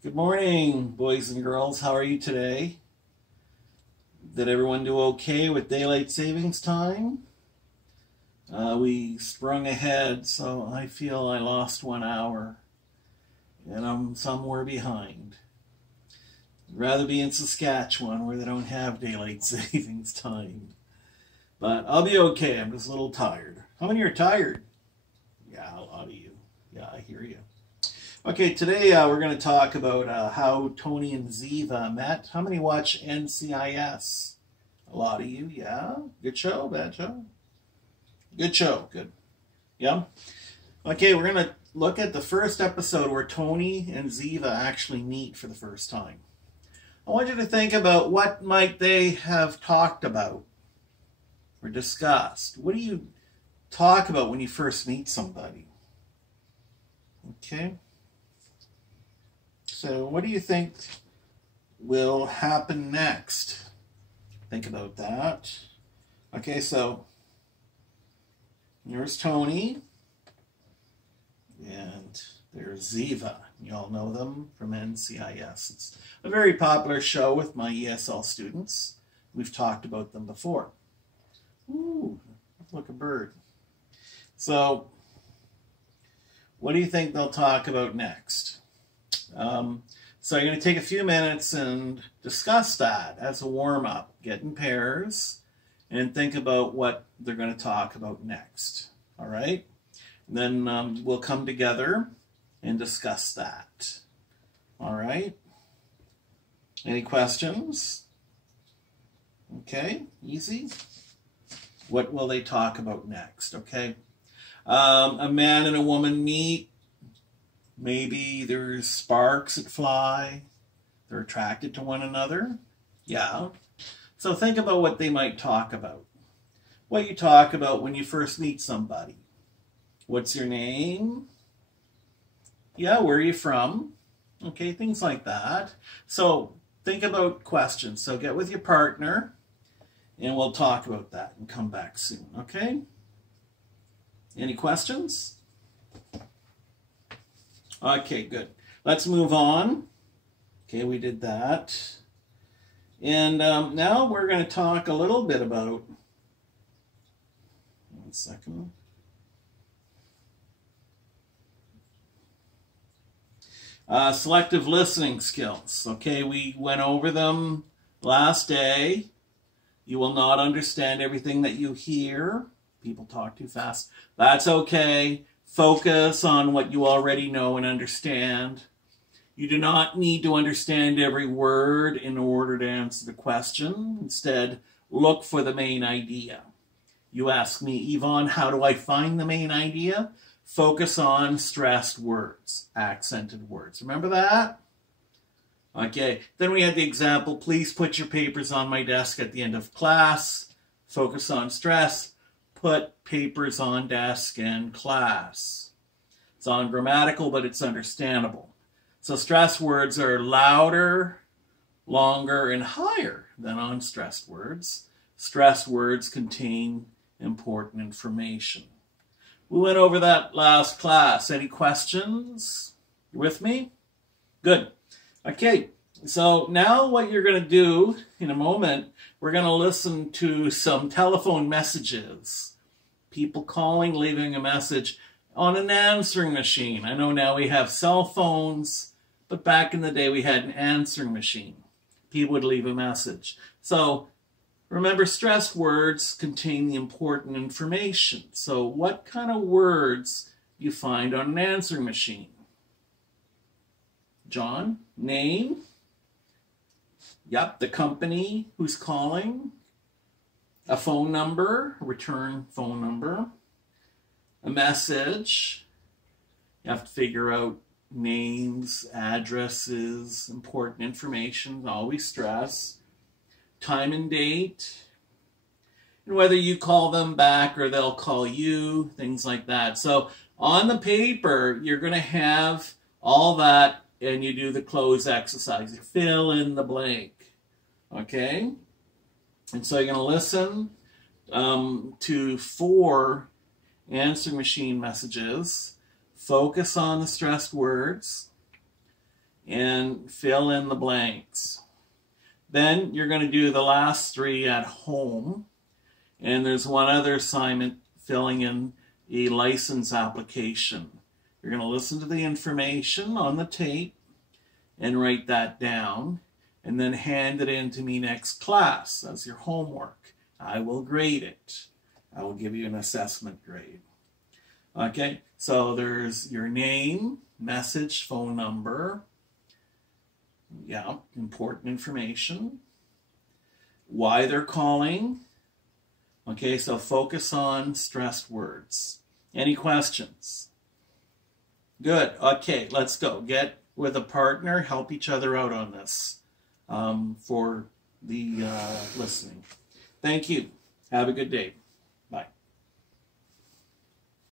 Good morning, boys and girls. How are you today? Did everyone do okay with daylight savings time? We sprung ahead, so I feel I lost 1 hour, and I'm somewhere behind. I'd rather be in Saskatchewan where they don't have daylight savings time. But I'll be okay. I'm just a little tired. How many are tired? Yeah, a lot of you. Yeah, I hear you. Okay, today we're going to talk about how Tony and Ziva met. How many watch NCIS? A lot of you, yeah. Good show, bad show? Good show, good. Yeah? Okay, we're going to look at the first episode where Tony and Ziva actually meet for the first time. I want you to think about what might they have talked about or discussed. What do you talk about when you first meet somebody? Okay. So what do you think will happen next? Think about that. Okay, so here's Tony, and there's Ziva. You all know them from NCIS. It's a very popular show with my ESL students. We've talked about them before. Ooh, look, a bird. So what do you think they'll talk about next? So you're going to take a few minutes and discuss that as a warm-up. Get in pairs and think about what they're going to talk about next. All right? And then we'll come together and discuss that. All right? Any questions? Okay, easy. What will they talk about next? Okay? A man and a woman meet. Maybe there's sparks that fly. They're attracted to one another. Yeah. So think about what they might talk about. What you talk about when you first meet somebody. What's your name? Yeah, where are you from? Okay, things like that. So think about questions. So get with your partner and we'll talk about that and come back soon. Okay? Any questions? Okay, good. Let's move on. Okay, we did that. And now we're going to talk a little bit about, 1 second. Selective listening skills. Okay, we went over them last day. You will not understand everything that you hear. People talk too fast. That's okay. Focus on what you already know and understand. You do not need to understand every word in order to answer the question. Instead, look for the main idea. You ask me, Yvonne, how do I find the main idea? Focus on stressed words, accented words. Remember that? Okay, then we had the example, please put your papers on my desk at the end of class. Focus on stress. Put papers on desk in class. It's ungrammatical, but it's understandable. So stress words are louder, longer, and higher than unstressed words. Stressed words contain important information. We went over that last class. Any questions? You with me? Good. Okay, so now what you're going to do in a moment, we're going to listen to some telephone messages. People calling, leaving a message on an answering machine. I know now we have cell phones, but back in the day we had an answering machine. People would leave a message. So remember, stressed words contain the important information. So what kind of words you find on an answering machine? John, name. Yep, the company who's calling. A phone number, a return phone number. A message. You have to figure out names, addresses, important information, always stress. Time and date. And whether you call them back or they'll call you, things like that. So on the paper, you're going to have all that and you do the close exercise. You fill in the blank. Okay? And so you're going to listen to 4 answering machine messages. Focus on the stressed words. and fill in the blanks. Then you're going to do the last 3 at home. And there's one other assignment, filling in a license application. You're going to listen to the information on the tape and write that down, and then hand it in to me next class as your homework. I will grade it. I will give you an assessment grade. Okay, so there's your name, message, phone number. Yeah, important information. Why they're calling. Okay, so focus on stressed words. Any questions? Good. Okay, let's go. Get with a partner. Help each other out on this for the listening. Thank you. Have a good day.